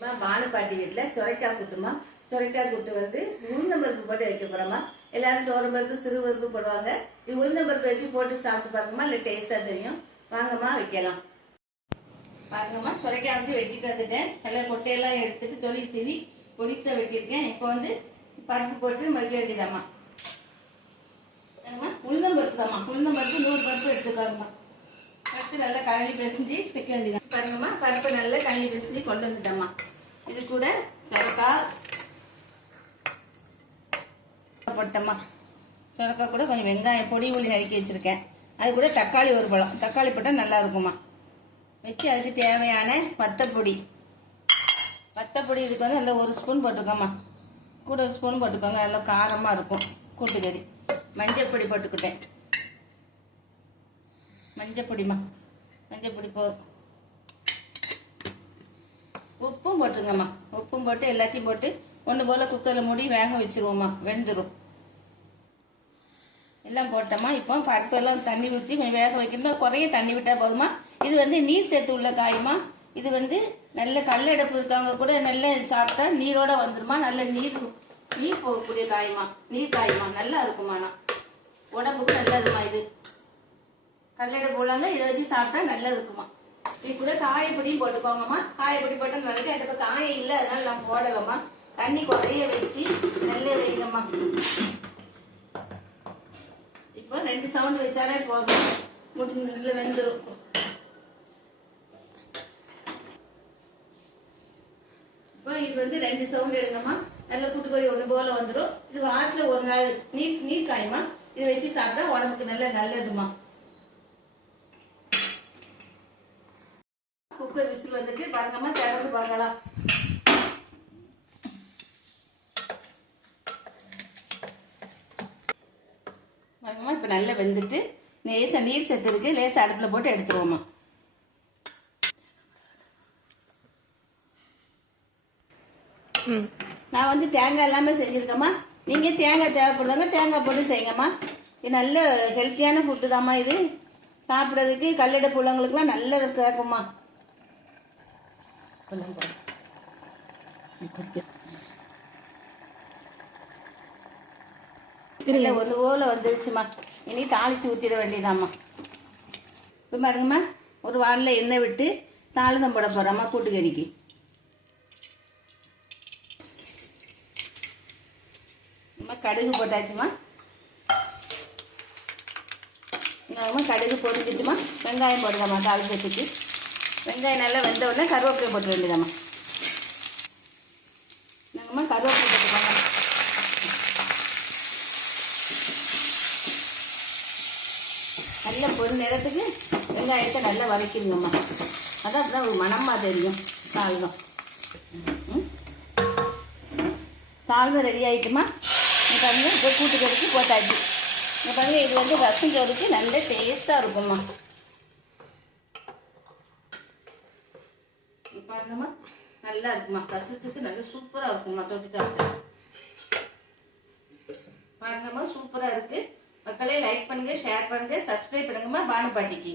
பானுபாட்டி வீட்டில் சுரைக்காய் கூட்டுமா. சுரைக்காய் கூட்டு வந்து உளுந்தம்பருப்பு போட்டு வைக்க போறோமா. எல்லாரும் தோரம்பருப்பு சிறுபருப்பு போடுவாங்க. இது உளுந்தம்பருப்பு வச்சு போட்டு சாப்பிட்டு பாருங்கம்மா, இல்லை டேஸ்டா தெரியும். வாங்கம்மா வைக்கலாம். பாருங்கம்மா, சுரைக்காய் வந்து வெட்டிட்டு வந்துட்டேன். நல்லா கொட்டையெல்லாம் எடுத்துட்டு தொளி சீவி பொடிசா வெட்டியிருக்கேன். இப்போ வந்து பருப்பு போட்டு மறுக்க வேண்டியதாம்மா. உளுந்தம்பருப்பு தாம்மா. உளுந்தம்பருப்பு 100 பருப்பு எடுத்துக்கலாம்மா. அடுத்து நல்லா கழனி பிசைஞ்சு வைக்க வேண்டியதான். பாருங்கம்மா, பருப்பு நல்லா கழனி பிசைஞ்சு கொண்டு வந்துட்டோம்மா. இது கூட சுரக்காய் போட்டோம்மா. சுரக்காய் கூட கொஞ்சம் வெங்காயம் பொடி உள்ளி நறுக்கி வச்சிருக்கேன். அது கூட தக்காளி ஒரு பழம். தக்காளி போட்டால் நல்லா இருக்குமா. வச்சு அதுக்கு தேவையான வத்தப்பொடி இதுக்கு வந்து நல்லா 1 ஸ்பூன் போட்டுக்கோம்மா. கூட 1 ஸ்பூன் போட்டுக்கோங்க, நல்லா காரமாக இருக்கும் கூட்டுக்கறி. மஞ்சள் பொடி போட்டுக்கிட்டேன். மஞ்சள் பொடிமா, மஞ்சள் பொடி போதும். உப்பும் போட்டுருங்கம்மா. உப்பும் போட்டு எல்லாத்தையும் போட்டு ஒன்று போல் குக்கரில் மூடி வேக வச்சுருவோம்மா. வெந்துடும். எல்லாம் போட்டோம்மா. இப்போ பருப்பெல்லாம் தண்ணி ஊற்றி கொஞ்சம் வேக வைக்கணும். குறைய தண்ணி விட்டால் போதுமா. இது வந்து நீர் சேர்த்து உள்ள காயுமா. இது வந்து நல்ல கல்லடைப்பு இருக்கவங்க கூட நல்ல சாப்பிட்டா நீரோட வந்துடுமா. நல்ல நீர் போகக்கூடிய காயுமா, நீர் காயுமா, நல்லா இருக்குமாண்ணா. உடம்புக்கு நல்லதுமா. இது கல்லடைப்பு உள்ளவங்க இதை வச்சு சாப்பிட்டா நல்லா இருக்குமா. இது கூட காயப்பொடியும் போட்டுக்கோங்கம்மா. காயப்பொடி போட்டால் நல்லா. எனக்கு காயம் இல்லை, அதனால நான் போடலம்மா. தண்ணி குறைய வச்சு நல்லா வைங்கம்மா. இப்போ 2 சவுண்டு வச்சாலே போதும், நல்லா வெந்துடும். இப்போ இது வந்து 2 சவுண்டு எடுங்கம்மா. நல்ல கூட்டுக்கறி ஒன்று போல வந்துடும். இது வாரத்தில் ஒரு நாள் நீர் காயுமா. இதை வச்சு சாப்பிட்டா உடம்புக்கு நல்லதுமா. குக்கர் விசில் வந்துட்டு பாருங்கம்மா, திறந்து பார்க்கலாம். பாருங்கம்மா, இப்போ நல்லா வெந்துட்டு லேசாக நீர் சத்து இருக்கு. லேசாக அடுப்பில் போட்டு எடுத்துருவோம்மா. நான் வந்து தேங்காய் இல்லாமல் செஞ்சுருக்கேம்மா. நீங்கள் தேங்காய் தேவைப்படுதாங்க தேங்காய் போட்டு செய்யுங்கம்மா. இது நல்ல ஹெல்த்தியான ஃபுட்டு தாம்மா. இது சாப்பிட்றதுக்கு கல்லடைப்பு உள்ளவங்களுக்குலாம் நல்லது கேட்கும்மா. இல்லை ஒன்று போல வந்துருச்சுமா. இனி தாளிச்சு ஊற்றிட வேண்டியதாம்மா. இப்போ பாருங்கம்மா, ஒரு வானில் எண்ணெய் விட்டு தாளிதம் போட போகிறோம்மா கூட்டுக்கறிக்கு. கடுகு போட்டாச்சுமா. கடுகு பொரிஞ்சிட்டுமா. வெங்காயம் போடுதாம்மா தாளிச்சத்துக்கு. வெங்காயம் நல்லா வெந்த உடனே கருவேப்பிலை போட்டு வேண்டியதாம்மா. நாங்கம்மா கருவேப்பிலை போட்டுக்கோங்க. நல்ல பொரு நேரத்துக்கு வெங்காயத்தை நல்லா வதக்கிடுங்கம்மா. அதான் அப்படிதான் ஒரு மனமாக தெரியும். தாழ்தம் ரெடி ஆகிட்டுமா. பாருங்க, இப்போ கூட்டுக்கறிக்கு போட்டாச்சு. பாருங்க, இது வந்து ரசம் சோறுக்கு நல்ல டேஸ்டாக இருக்கும்மா. பாருங்கம்மா, நல்லா இருக்குமா. ரசத்துக்கு நல்ல சூப்பராக இருக்கும்மா. தொட்டு சாப்பிட்டு பாருங்கம்மா, சூப்பராக இருக்கு. மக்களே லைக் பண்ணுங்க, ஷேர் பண்ணுங்க, சப்ஸ்கிரைப் பண்ணுங்கம்மா பானுபாட்டிக்கு.